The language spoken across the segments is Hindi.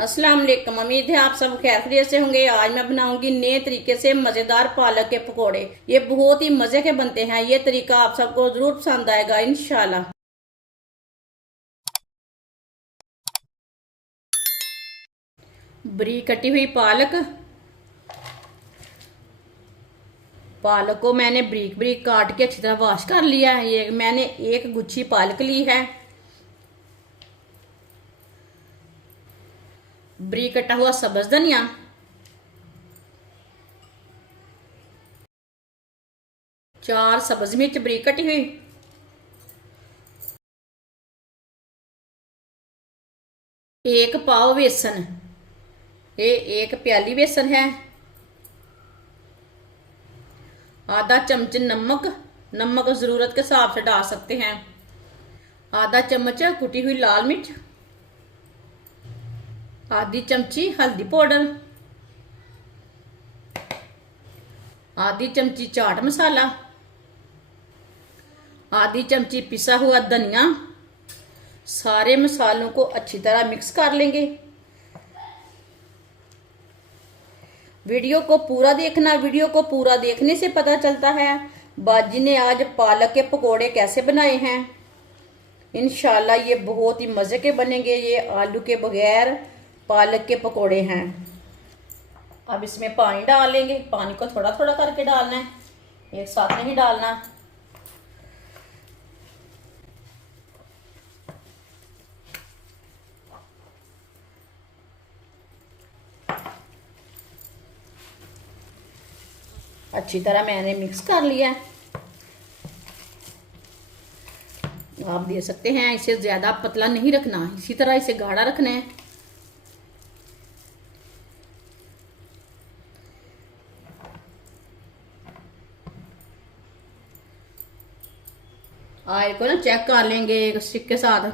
अस्सलाम वालेकुम। उम्मीद है आप सब खैर खैरियत से होंगे। आज मैं बनाऊंगी नए तरीके से मज़ेदार पालक के पकोड़े। ये बहुत ही मज़े के बनते हैं। ये तरीका आप सबको ज़रूर पसंद आएगा इंशाल्लाह। बरीक कटी हुई पालक को मैंने बरीक बरीक काट के अच्छी तरह वॉश कर लिया है। ये मैंने एक गुच्छी पालक ली है। बरीक कटा हुआ सब्ज धनिया, चार सब्ज मिर्च बरीक कटी हुई, एक पाव बेसन, ये एक प्याली बेसन है, आधा चम्मच नमक, नमक जरूरत के हिसाब से डाल सकते हैं, आधा चम्मच कुटी हुई लाल मिर्च, आधी चमची हल्दी पाउडर, आधी चमची चाट मसाला, आधी चमची पिसा हुआ धनिया। सारे मसालों को अच्छी तरह मिक्स कर लेंगे। वीडियो को पूरा देखना। वीडियो को पूरा देखने से पता चलता है बाजी ने आज पालक के पकोड़े कैसे बनाए हैं। इंशाल्लाह ये बहुत ही मज़े के बनेंगे। ये आलू के बगैर पालक के पकोड़े हैं। अब इसमें पानी डाल लेंगे। पानी को थोड़ा थोड़ा करके डालना है, एक साथ नहीं डालना। अच्छी तरह मैंने मिक्स कर लिया है। आप दे सकते हैं, इसे ज्यादा पतला नहीं रखना, इसी तरह इसे गाढ़ा रखना है। ऑयल को ना चेक कर लेंगे एक स्टिक के साथ।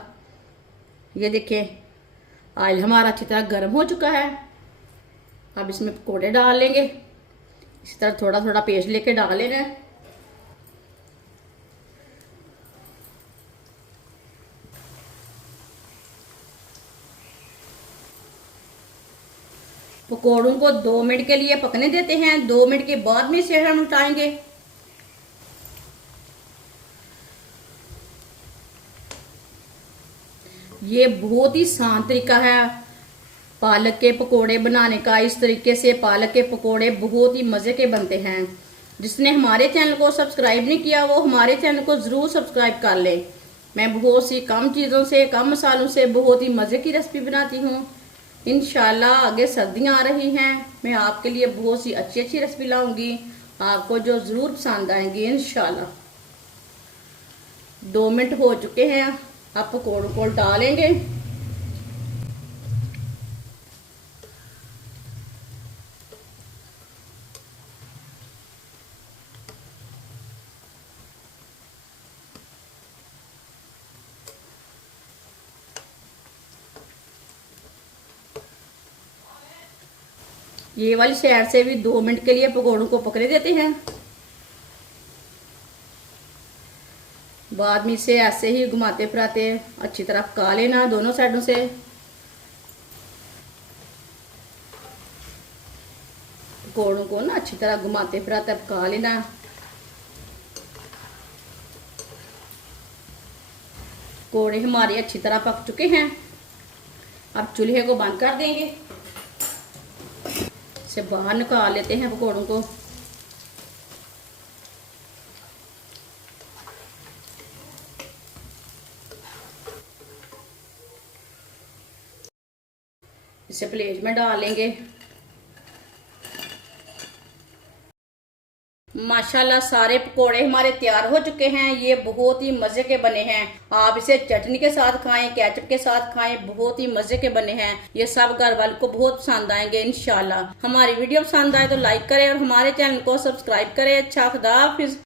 ये देखिए ऑयल हमारा अच्छी तरह गर्म हो चुका है। अब इसमें पकोड़े डाल लेंगे। इसी तरह थोड़ा थोड़ा पेस्ट लेके डाल लेना है। पकोड़ों को 2 मिनट के लिए पकने देते हैं। 2 मिनट के बाद में इसे हम उठाएंगे। ये बहुत ही आसान तरीका है पालक के पकोड़े बनाने का। इस तरीके से पालक के पकोड़े बहुत ही मज़े के बनते हैं। जिसने हमारे चैनल को सब्सक्राइब नहीं किया वो हमारे चैनल को ज़रूर सब्सक्राइब कर ले। मैं बहुत सी कम चीज़ों से, कम मसालों से बहुत ही मज़े की रेसिपी बनाती हूँ। इंशाल्लाह आगे सर्दियाँ आ रही हैं, मैं आपके लिए बहुत सी अच्छी अच्छी रेसिपी लाऊंगी आपको जो ज़रूर पसंद आएंगी इंशाल्लाह। 2 मिनट हो चुके हैं। आप पकोड़ों को डालेंगे। ये वाली साइड से भी 2 मिनट के लिए पकोड़ों को पकने देते हैं। बाद में इसे ऐसे ही घुमाते फिराते अच्छी तरह पका लेना दोनों साइडों से। पकोड़ों को ना अच्छी तरह घुमाते फिराते पका लेना। पकोड़े हमारे अच्छी तरह पक चुके हैं। अब चूल्हे को बंद कर देंगे। इसे बाहर निकाल लेते हैं पकोड़ों को। इसे प्लेट में डाल लेंगे। माशाल्लाह सारे पकोड़े हमारे तैयार हो चुके हैं। ये बहुत ही मजे के बने हैं। आप इसे चटनी के साथ खाएं, केचप के साथ खाएं, बहुत ही मजे के बने हैं। ये सब घर वालों को बहुत पसंद आएंगे इंशाल्लाह। हमारी वीडियो पसंद आए तो लाइक करें और हमारे चैनल को सब्सक्राइब करें। अच्छा, खुदा हाफिज।